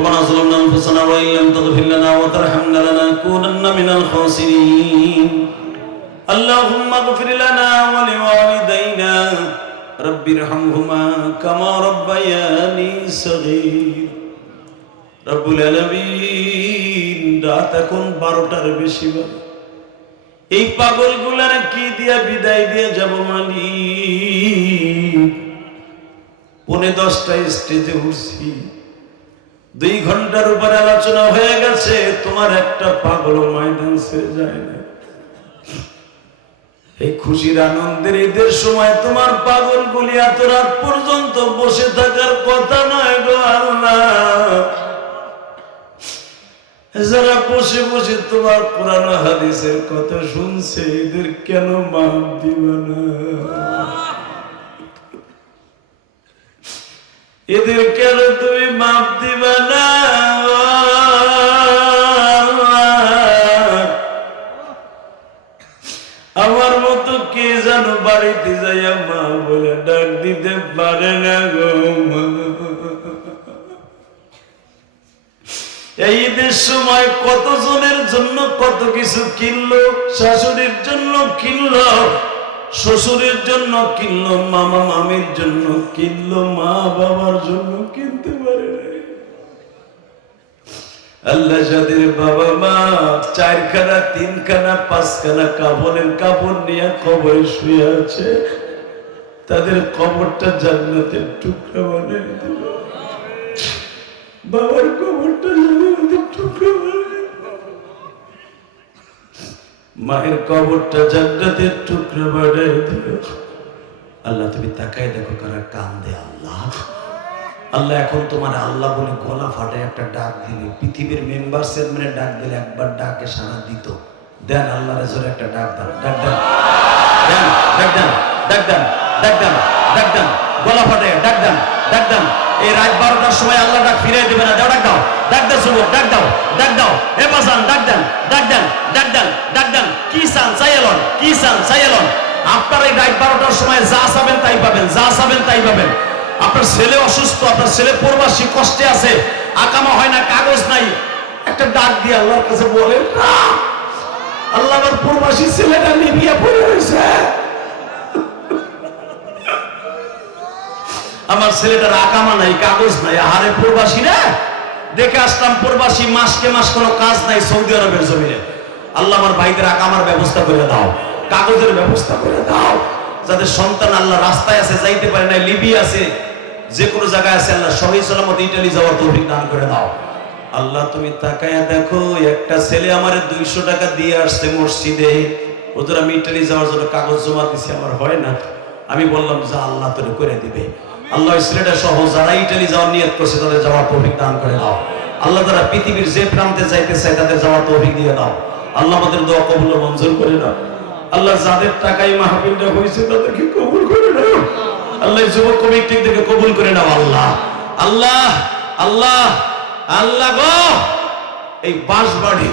ربنا ظلمنا أنفسنا وإن لم تغفر لنا وترحمنا لنكونن من الخاسرين اللهم اغفر لنا ولوالدينا رب ارحمهما كما ربياني صغير রব্বুল আলামিন রাত এখন 12টার বেশি বাজে এই পাগলগুলার কি দিয়া বিদায় দিয়ে যাব মালিক 9:45 স্টেজে উঠছি 2 ঘন্টার উপর আলোচনা হয়ে গেছে তোমার একটা পাগল ময়দান ছেড়ে যায় না এই খুশির আনন্দের ঈদের সময় তোমার পাগলগুলি এত রাত পর্যন্ত বসে থাকার কথা নয় গো আল্লাহ যারা বসে বসে তোমার কোরআন হাদিসের কথা শুনছে এদের কেন মাফ দিবা না এদের কেন তুমি মাফ দিবা না আমার মতো কে জানো বাড়িতে যাইয়া মা বলে ডাক দিতে পারে না গো মা এই ঈদের সময় কতজনের জন্য কত কিছু কিনলো শাশুড়ির জন্য কিনলো শ্বশুরের জন্য কিনলো মামা মামির জন্য কিনলো মা বাবার জন্য কিনতে পারে না আল্লাহ যাদের বাবা মা 4খানা 3খানা 5খানা কাপড়ের কাপড় নিয়ে কবরে শুয়ে আছে তাদের কবরটা জান্নাতের টুকরা বানিয়ে দিল বাবার কবরটা জান্নাতের টুকরা বানিয়ে মায়ের কবরটা জান্নাতের টুকরা বানিয়ে দিল আল্লাহ তুমি তাকায় দেখো কারা কান্দে আল্লাহ আল্লাহ এখন তোমার আল্লাহ বলে গলা ফাটে একটা ডাক দিলে পৃথিবীর মেম্বার চেয়ারম্যানের ডাক দিলে একবার ডাকে সাড়া দিত দেন আল্লাহর জোরে একটা ডাক দাও ডাক দেন ডাক দেন ডাক দেন ডাক দেন ডাক দেন গলা ফাটে ডাক দেন ডাক দেন এই রাত 12টার সময় আল্লাহ ডাক ফিরিয়ে দিবে না ডাক দাও ডাক দাও যুবক ডাক দাও এ বাজান ডাক দেন ডাক দেন ডাক দেন ডাক দেন কি চান চাইলেন কি চান চাইলেন আপনার এই রাত 12টার সময় যা চাবেন তাই পাবেন যা চাবেন তাই পাবেন আপনার ছেলে অসুস্থ আপনার ছেলে প্রবাসী কষ্টে আছে আকামা হয় না কাগজ নাই একটা ডাক দিয়ে আল্লাহর কাছে বলেন না আল্লাহ আমার প্রবাসী ছেলেটা লিবিয়া পড়ে রয়েছে আমার ছেলেটার আকামা নাই কাগজ নাই আহারে প্রবাসী রে দেখে আসলাম প্রবাসী মাসকে মাস কোনো কাজ নাই সৌদি আরবের জমিনে আল্লাহ আমার ভাইদের আকামার ব্যবস্থা করে দাও কাগজের ব্যবস্থা করে দাও যাদের সন্তান আল্লাহ রাস্তায় আছে যাইতে পারে না লিবিয়া আছে যে কোনো জায়গায় আছে আল্লাহ সহি সালামত ইতালি যাওয়ার তৌফিক দান করে দাও আল্লাহ তুমি তাকায়া দেখো একটা ছেলে আমারে 200 টাকা দিয়ে আসছে মসজিদে ওদের আমি ইতালি যাওয়ার জন্য কাগজ জমা দিছি আমার হয় না আমি বললাম যা আল্লাহ তোরে করে দিবে আল্লাহ ছেলেটা সহ যারা ইতালি যাওয়ার নিয়ত করছে তাদের যাওয়ার তৌফিক দান করে দাও আল্লাহ যারা পৃথিবীর যে প্রান্তে যাইতে চায় তাদের যাওয়ার তৌফিক দিয়ে দাও আল্লাহ আমাদের দোয়া কবুল ও মঞ্জুর করে দাও আল্লাহ যাদের টাকায় মাহফিলটা হয়েছে তাদেরকে কবুল করে নাও আল্লাহ যুবক কমিটি থেকে কবুল করে নাও আল্লাহ আল্লাহ আল্লাহ আল্লাহ গো এই বাঁশবাড়ি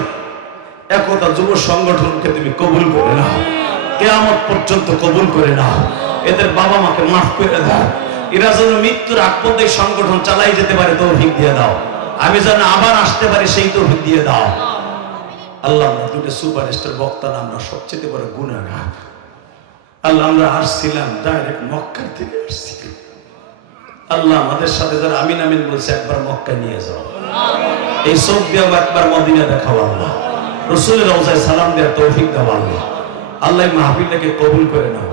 একতা যুব সংগঠনকে তুমি কবুল করে নাও কিয়ামত পর্যন্ত কবুল করে নাও এদের বাবা মাকে মাফ করে দাও এরা যেন মৃত্যুর আগ পর্যন্ত এই সংগঠন চালাই যেতে পারে তৌফিক দিয়ে দাও আমি যেন আবার আসতে পারি সেই তৌফিক দিয়ে দাও আল্লাহ আমরা দুটো সুপারস্টার বক্তা আমরা সবচেয়ে বড় গুনাহগার আল্লাহ আমরা আসছিলাম ডাইরেক্ট মক্কা থেকে আসছি আল্লাহ আমাদের সাথে যারা আমিন আমিন বলছে একবার মক্কা নিয়ে যাও এই চোখ দিয়ে একবার মদিনা দেখাও আল্লাহ রাসূলের রওজায় সালাম দেওয়ার তৌফিক দাও আল্লাহ আল্লাহ মাহফিলটাকে কবুল করে নাও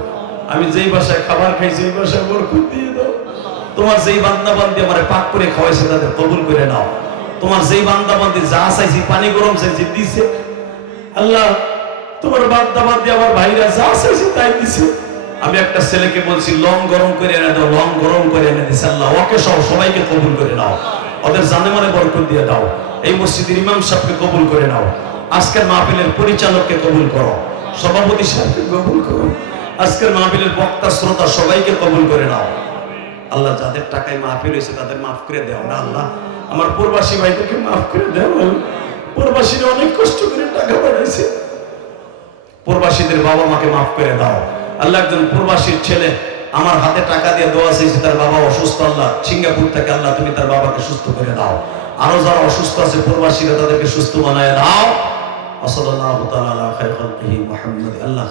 আমি যেই বাসায় খাবার খাই সেই বাসায় বরকত দিয়ে দাও তোমার যেই বান্দা বান্দি আমারে পাক করে খাওয়াইছে তাদের কবুল করে নাও তোমার যেই বান্দা বান্দি যা চাইছি পানি গরম চাইছি দিছে আল্লাহ তোমার বান্দা বান্দি আমার ভাইরা যা চাইছে তাই দিছে আমি একটা ছেলেকে বলছি লং গরম করে এনে দাও লং গরম করে এনে দিছে আল্লাহ ওকে সহ সবাইকে কবুল করে নাও ওদের জানে মনে বরকত দিয়ে দাও এই মসজিদের ইমাম সাহেবকে কবুল করে নাও আজকের মাহফিলের পরিচালককে কবুল করো সভাপতি সাহেবকে কবুল করো আজকের মাহফিলের বক্তা শ্রোতা সবাইকে কবুল করে নাও আল্লাহ যাদের টাকায় মাহফিল হয়েছে তাদের মাফ করে দাও না আল্লাহ আমার প্রবাসী ভাইদেরকে মাফ করে দাও প্রবাসীরা অনেক কষ্ট করে টাকা পাঠাইছে প্রবাসীদের বাবা মাকে মাফ করে দাও আল্লাহ একজন প্রবাসীর ছেলে আমার হাতে টাকা দিয়ে দোয়া চেয়েছে তার বাবা অসুস্থ আল্লাহ সিঙ্গাপুর থেকে আল্লাহ তুমি তার বাবাকে সুস্থ করে দাও আরো যারা অসুস্থ আছে প্রবাসীরা তাদেরকে সুস্থ বানায় দাও। সাল্লাল্লাহু তাআলা আলা খায়রি খালকিহি মুহাম্মদ। আল্লাহ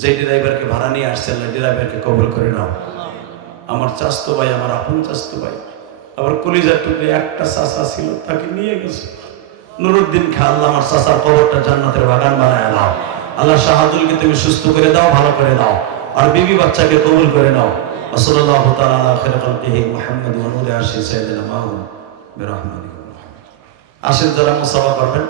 যে ড্রাইভারকে ভাড়া নিয়ে আসছে আল্লাহ ড্রাইভারকে কবুল করে নাও। আমার চাচতো ভাই, আমার আপন চাচতো ভাই, আবার কলিজার টুকরে একটা চাচা ছিল, তাকে নিয়ে গেছে নুরুদ্দিন খা। আল্লাহ আমার চাচার কবরটা জান্নাতের বাগান বানায় দাও। আল্লাহ শাহাদুলকে তুমি সুস্থ করে দাও, ভালো করে দাও, আর বিবি বাচ্চাকে কবুল করে নাও। সাল্লাল্লাহু তাআলা আলা খায়রি খালকিহি মুহাম্মদ ওয়া নূরি আরশি সাইয়্যিদিনা মাহমুদ বিরহমাতিহি। আসেন যারা মুসাফা করবেন।